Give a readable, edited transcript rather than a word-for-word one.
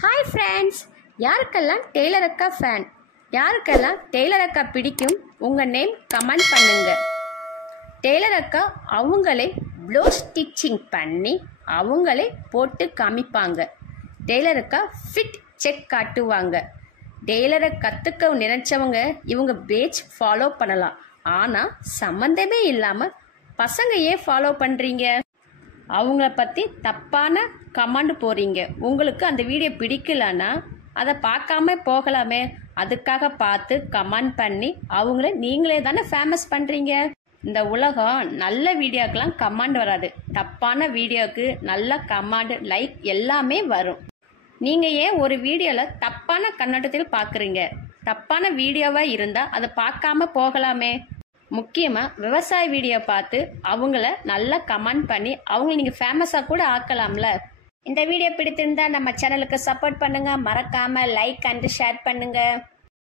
Hi friends, யாருக்கெல்லாம் Taylor அக்கா fan, யாருக்கெல்லாம் டெய்லர் அக்கா பிடிக்கும், உங்கள் நேம் கமெண்ட் பண்ணுங்க. டெய்லர் அக்கா அவங்களே ப்ளவுஸ் ஸ்டிச்சிங் பண்ணி அவங்களே போட்டு காமிப்பாங்க. டெய்லர் அக்கா ஃபிட் செக் காட்டுவாங்க. டெய்லரை கற்றுக்க நினைச்சவங்க இவங்க பேஜ் ஃபாலோ பண்ணலாம். ஆனால் சம்மந்தமே இல்லாமல் பசங்க ஏன் ஃபாலோ பண்ணுறீங்க? அவங்கள பற்றி தப்பான கமெண்ட் போகிறீங்க. உங்களுக்கு அந்த வீடியோ பிடிக்கலன்னா அதை பார்க்காம போகலாமே. அதுக்காக பார்த்து கமெண்ட் பண்ணி அவங்கள நீங்களே தானே ஃபேமஸ் பண்ணுறீங்க. இந்த உலகம் நல்ல வீடியோக்கெலாம் கமெண்ட் வராது. தப்பான வீடியோவுக்கு நல்ல கமெண்ட், லைக் எல்லாமே வரும். நீங்கள் ஏன் ஒரு வீடியோவில் தப்பான கண்ணோட்டத்தில் பார்க்குறீங்க? தப்பான வீடியோவாக இருந்தால் அதை பார்க்காம போகலாமே. முக்கியமாக விவசாய வீடியோ பார்த்து அவங்கள நல்லா கமெண்ட் பண்ணி அவங்கள நீங்கள் ஃபேமஸாக கூட ஆக்கலாம்ல. இந்த வீடியோ பிடித்திருந்தால் நம்ம சேனலுக்கு சப்போர்ட் பண்ணுங்கள். மறக்காமல் லைக் அண்ட் ஷேர் பண்ணுங்கள்.